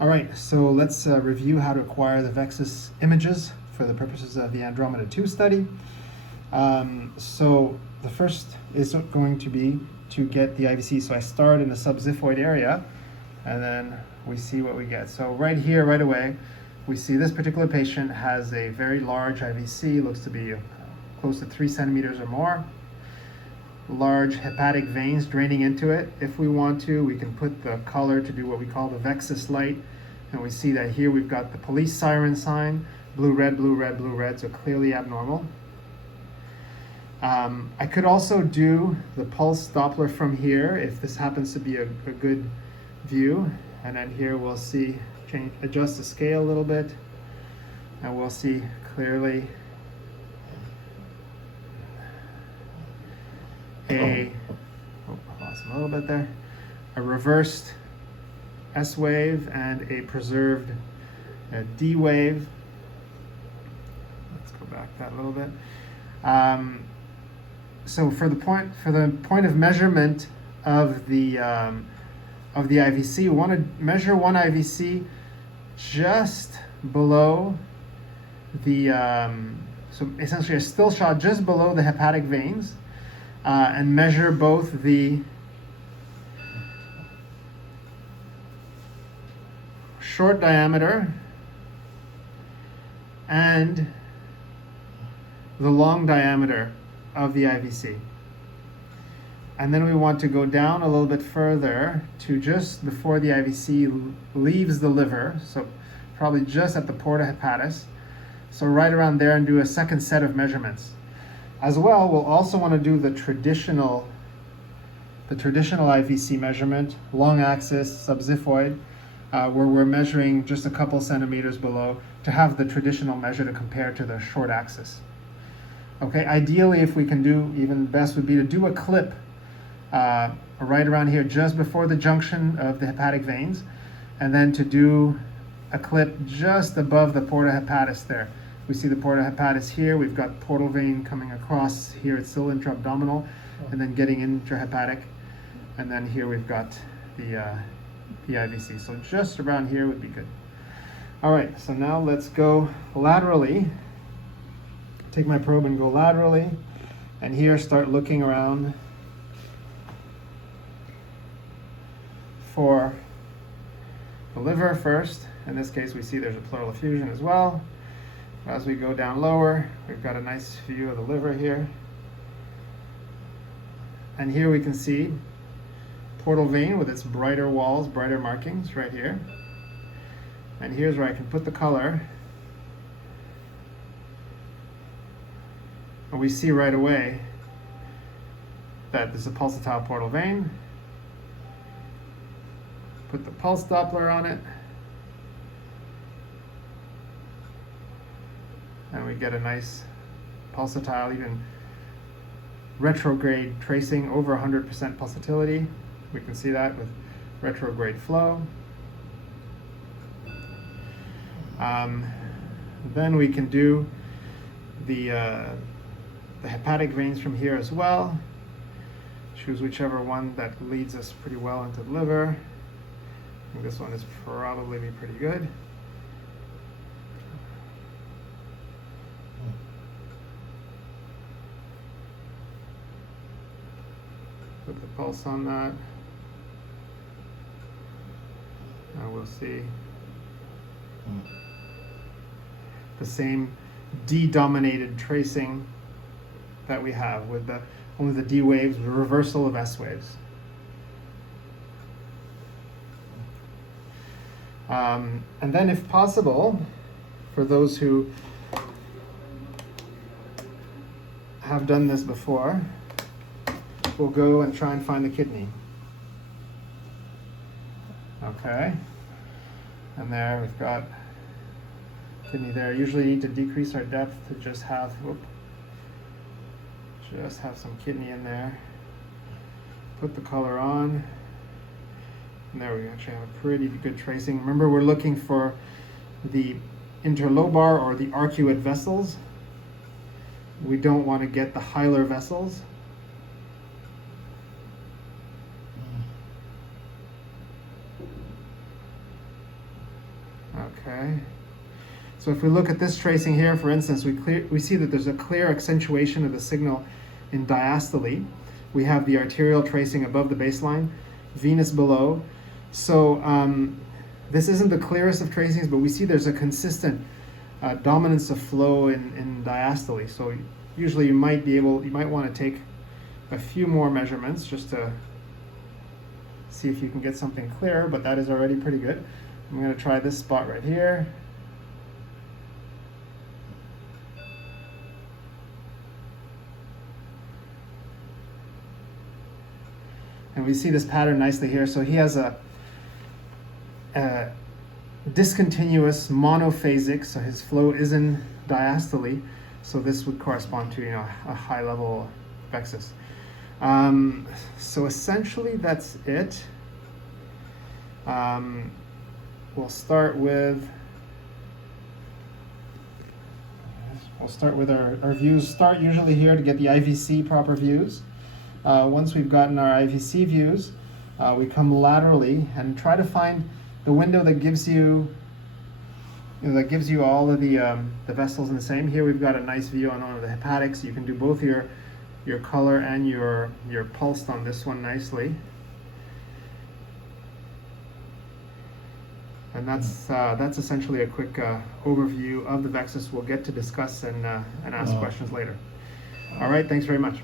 All right, so let's review how to acquire the VExUS images for the purposes of the Andromeda 2 study. So the first is going to be to get the IVC. So I start in the subxiphoid area, and then we see what we get. So right here, right away, we see this particular patient has a very large IVC, looks to be close to 3 centimeters or more. Large hepatic veins draining into it. If we want to, we can put the color to do what we call the VExUS light. And we see that here we've got the police siren sign, blue, red, blue, red, blue, red, so clearly abnormal. I could also do the pulse Doppler from here if this happens to be a good view. And then here we'll see, adjust the scale a little bit, and we'll see clearly lost a little bit there, a reversed S wave and a preserved D wave. Let's go back that a little bit. So for the point of measurement of the IVC, we want to measure one IVC just below the so essentially a still shot just below the hepatic veins, and measure both the short diameter and the long diameter of the IVC. And then we want to go down a little bit further to just before the IVC leaves the liver, so probably just at the porta hepatis. So right around there, and do a second set of measurements. As well, we'll also want to do the traditional IVC measurement, long axis, subxiphoid, where we're measuring just a couple centimeters below to have the traditional measure to compare to the short axis. Okay, ideally, if we can do, even best would be to do a clip right around here, just before the junction of the hepatic veins, and then to do a clip just above the porta hepatis there. We see the porta hepatis here, we've got portal vein coming across here, it's still intra-abdominal, and then getting intrahepatic, and then here we've got the IVC. So just around here would be good. All right, so now let's go laterally. Take my probe and go laterally, and here start looking around for the liver first. In this case, we see there's a pleural effusion as well. As we go down lower, we've got a nice view of the liver here. And here we can see portal vein with its brighter walls, brighter markings right here. And here's where I can put the color. And we see right away that there's a pulsatile portal vein. Put the pulse Doppler on it. And we get a nice pulsatile, even retrograde tracing, over 100% pulsatility. We can see that with retrograde flow. Then we can do the hepatic veins from here as well. Choose whichever one that leads us pretty well into the liver. I think this one is probably be pretty good. Put the pulse on that. Now we'll see the same D-dominated tracing that we have with only the D waves, the reversal of S waves. And then if possible, for those who have done this before, we'll go and try and find the kidney. Okay, and there we've got kidney there. Usually need to decrease our depth to just have some kidney in there. Put the color on, and there we actually have a pretty good tracing. Remember, we're looking for the interlobar or the arcuate vessels. We don't want to get the hilar vessels. Okay. So if we look at this tracing here, for instance, we see that there's a clear accentuation of the signal in diastole. We have the arterial tracing above the baseline, venous below. So this isn't the clearest of tracings, but we see there's a consistent dominance of flow in diastole. So usually you might want to take a few more measurements just to see if you can get something clearer, but that is already pretty good. I'm going to try this spot right here. And we see this pattern nicely here. So he has a discontinuous monophasic, so his flow is in diastole. So this would correspond to, a high level VExUS. So essentially that's it. We'll start with our views. Start usually here to get the IVC proper views. Once we've gotten our IVC views, we come laterally and try to find the window that gives you, all of the vessels in the same. Here we've got a nice view on one of the hepatics. You can do both your color and your pulsed on this one nicely. And that's essentially a quick overview of the VExUS. We'll get to discuss and ask questions later. All right, thanks very much.